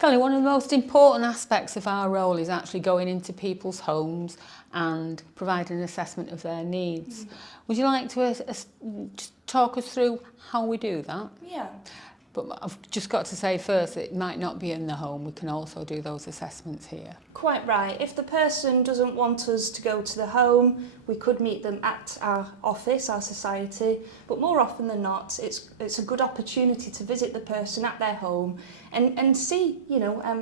Kelly, one of the most important aspects of our role is actually going into people's homes and providing an assessment of their needs. Would you like to talk us through how we do that? Yeah. But I've just got to say first, it might not be in the home. We can also do those assessments here. Quite right. If the person doesn't want us to go to the home, we could meet them at our office, our society, but more often than not, it's a good opportunity to visit the person at their home and see,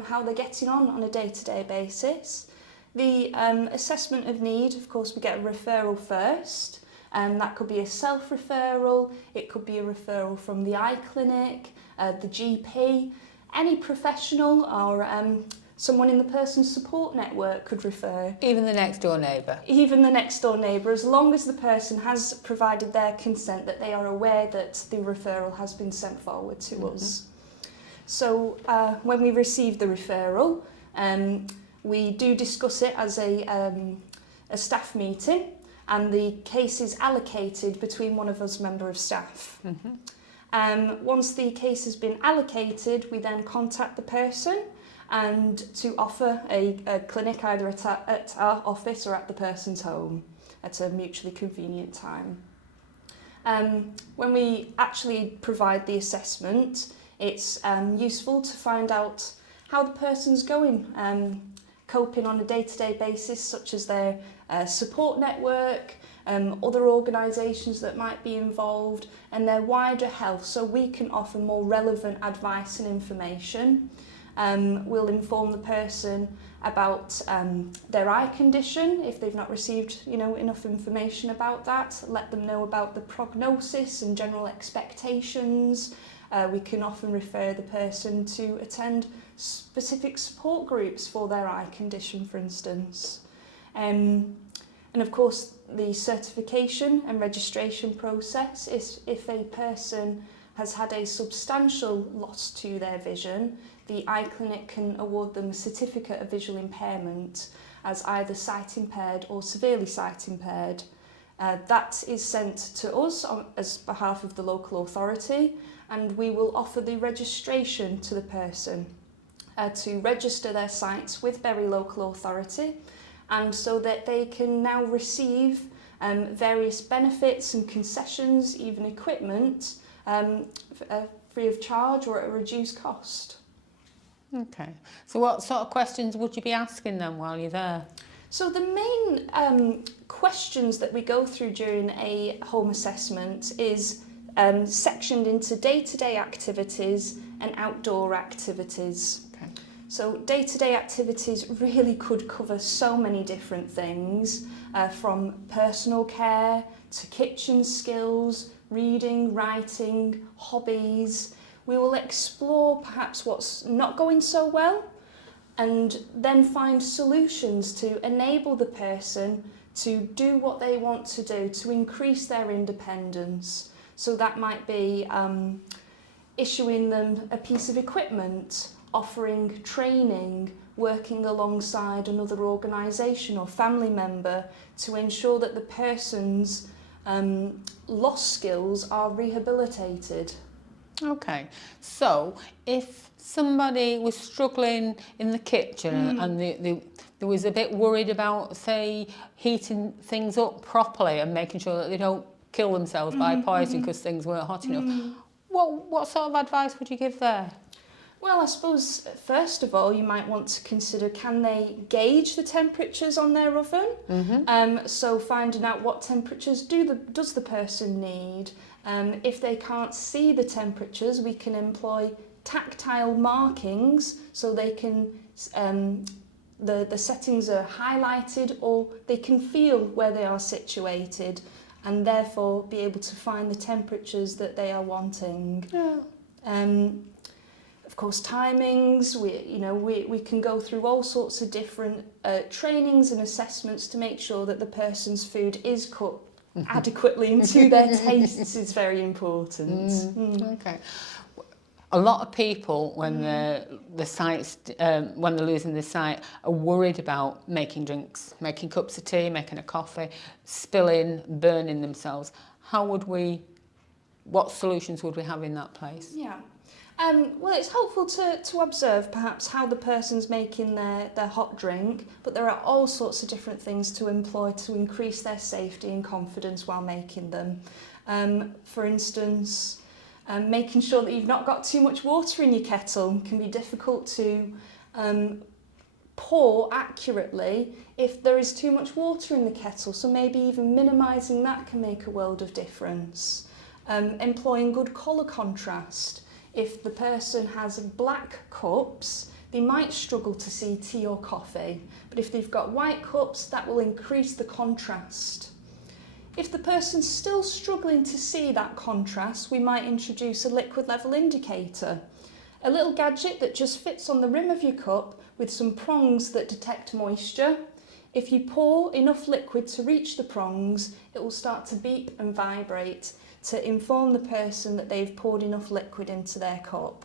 how they're getting on a day-to-day basis. The assessment of need, of course, we get a referral first. That could be a self-referral, it could be a referral from the eye clinic, the GP, any professional or someone in the person's support network could refer. Even the next door neighbour? Even the next door neighbour, as long as the person has provided their consent that they are aware that the referral has been sent forward to us. So when we receive the referral, we do discuss it as a staff meeting, and the case is allocated between one of us member of staff. Once the case has been allocated, we then contact the person and to offer a clinic either at our office or at the person's home at a mutually convenient time. When we actually provide the assessment, it's useful to find out how the person's going, coping on a day-to-day basis, such as their support network, other organisations that might be involved, and their wider health, so we can offer more relevant advice and information. We'll inform the person about their eye condition if they've not received enough information about that, let them know about the prognosis and general expectations. We can often refer the person to attend specific support groups for their eye condition, for instance. And of course, the certification and registration process is if a person has had a substantial loss to their vision, the eye clinic can award them a certificate of visual impairment as either sight impaired or severely sight impaired. That is sent to us as behalf of the local authority, and we will offer the registration to the person to register their sight with Bury Local Authority, and so that they can now receive various benefits and concessions, even equipment, free of charge or at a reduced cost. Okay, so what sort of questions would you be asking them while you're there? So the main questions that we go through during a home assessment is sectioned into day-to-day activities and outdoor activities. Okay. So day-to-day activities really could cover so many different things, from personal care to kitchen skills, reading, writing, hobbies. We will explore perhaps what's not going so well and then find solutions to enable the person to do what they want to do to increase their independence. So that might be issuing them a piece of equipment, offering training, working alongside another organisation or family member to ensure that the person's lost skills are rehabilitated. Okay, so if somebody was struggling in the kitchen and they was a bit worried about, say, heating things up properly and making sure that they don't kill themselves by poison because things weren't hot enough, what sort of advice would you give there? Well, I suppose, first of all, you might want to consider, can they gauge the temperatures on their oven? So finding out what temperatures does the person need. If they can't see the temperatures, we can employ tactile markings so they can, the settings are highlighted, or they can feel where they are situated and therefore be able to find the temperatures that they are wanting. Of course, timings, we can go through all sorts of different trainings and assessments to make sure that the person's food is cooked adequately and to their tastes is very important. Okay. A lot of people, when when they're losing their sight, are worried about making drinks, making cups of tea, making a coffee, spilling, burning themselves. How would we what solutions would we have in that place? Yeah. Well, it's helpful to observe perhaps how the person's making their hot drink, but there are all sorts of different things to employ to increase their safety and confidence while making them. For instance, making sure that you've not got too much water in your kettle can be difficult to pour accurately if there is too much water in the kettle, so maybe even minimising that can make a world of difference. Employing good colour contrast. If the person has black cups, they might struggle to see tea or coffee, but if they've got white cups, that will increase the contrast. If the person's still struggling to see that contrast, we might introduce a liquid level indicator, a little gadget that just fits on the rim of your cup with some prongs that detect moisture. If you pour enough liquid to reach the prongs, it will start to beep and vibrate to inform the person that they've poured enough liquid into their cup.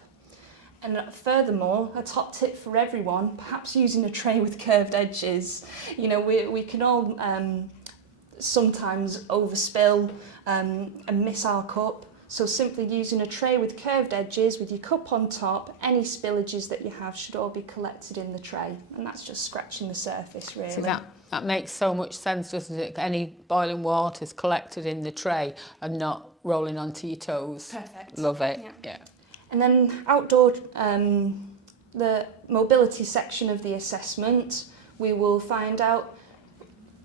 And furthermore, a top tip for everyone, perhaps using a tray with curved edges. You know, we can all sometimes overspill and miss our cup. So simply using a tray with curved edges with your cup on top, any spillages that you have should all be collected in the tray. And that's just scratching the surface, really. So that makes so much sense, doesn't it? Any boiling water is collected in the tray and not rolling onto your toes. Perfect. Love it. Yeah. And then outdoor, the mobility section of the assessment, we will find out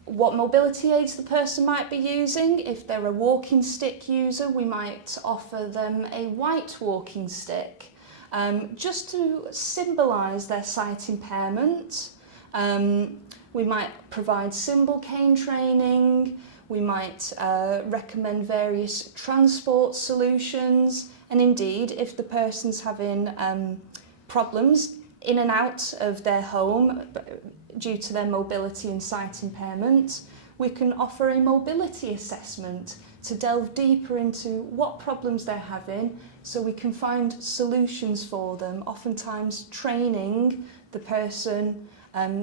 what mobility aids the person might be using. If they're a walking stick user, we might offer them a white walking stick, just to symbolise their sight impairment. We might provide symbol cane training, we might recommend various transport solutions, and indeed, if the person's having problems in and out of their home due to their mobility and sight impairment, we can offer a mobility assessment to delve deeper into what problems they're having so we can find solutions for them, oftentimes training the person,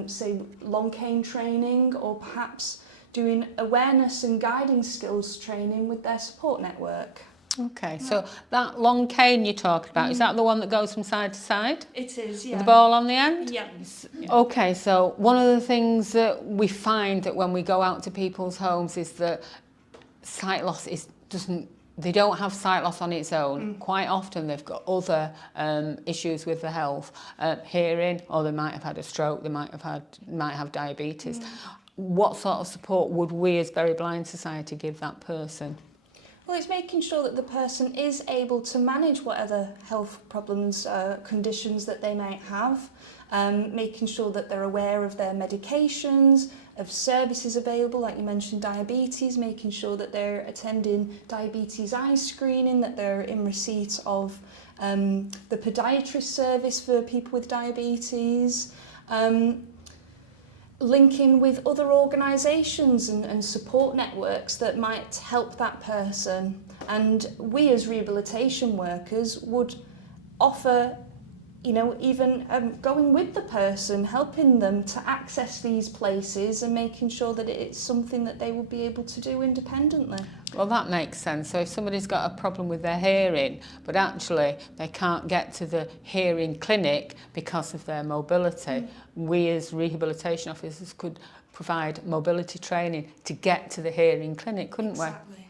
say long cane training, or perhaps doing awareness and guiding skills training with their support network. Okay, so that long cane you're talking about, is that the one that goes from side to side? It is, yeah. With the ball on the end? Yeah. Okay, so one of the things that we find that when we go out to people's homes is that sight loss they don't have sight loss on its own. Quite often they've got other issues with the health, hearing, or they might have had a stroke, they might have diabetes. What sort of support would we as Bury Blind Society give that person? Well, it's making sure that the person is able to manage whatever health problems, conditions that they might have, making sure that they're aware of their medications, of services available, like you mentioned diabetes, making sure that they're attending diabetes eye screening, that they're in receipt of the podiatrist service for people with diabetes, linking with other organisations and support networks that might help that person. And we as rehabilitation workers would offer, you know, even going with the person, helping them to access these places and making sure that it's something that they will be able to do independently. Well, that makes sense. So if somebody's got a problem with their hearing, but actually they can't get to the hearing clinic because of their mobility, we as rehabilitation officers could provide mobility training to get to the hearing clinic, couldn't we? Exactly.